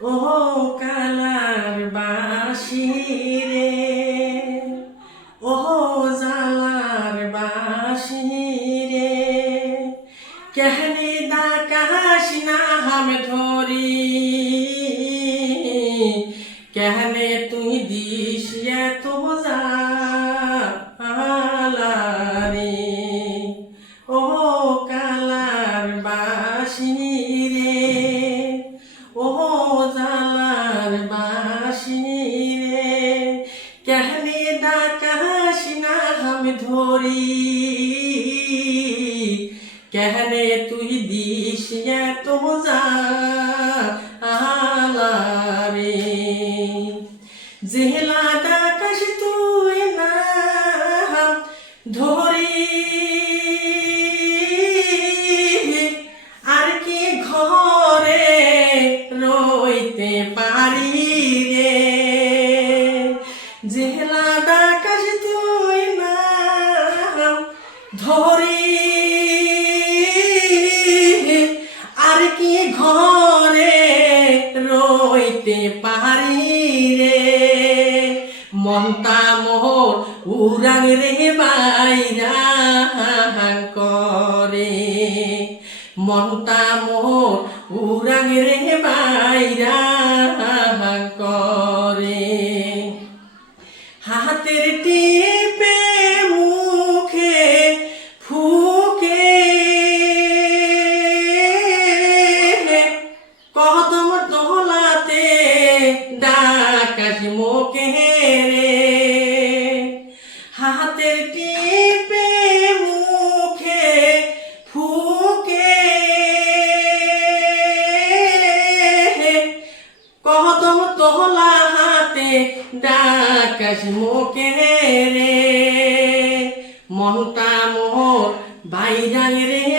ও colour বাসি রে, ও জালার বাসি রে, কেহনে ডাকাস না হাম ধরি, কেহনে তুই দিস এত জ্বালা রে, ও কালার বাসি রে, ও জালার বাসি রে, কেহনে ডাকাস না হাম ধরি, কেহনে তুই দিস এত জ্বালা রে, জেলা ডাকাস তুই না ধরি, আর কি ঘরে রইতে পারি রে, জেলা ডাকাস তুই না ধরি, আর কি ঘরে রইতে পারি রে, মনটা মোর উড়াং রে বাইরাং করে, মনটা মোর উড়াং রে বাইরাং করে, হাতের টিপে মুখে ফুকে, কদম তোলাতে ডাকাস মোকে রে, হাতের টিপে মুখে ফুকে, কদম তোলা হাতে ডাকাস মোকে রে, মনটা মোর বাইরাং রে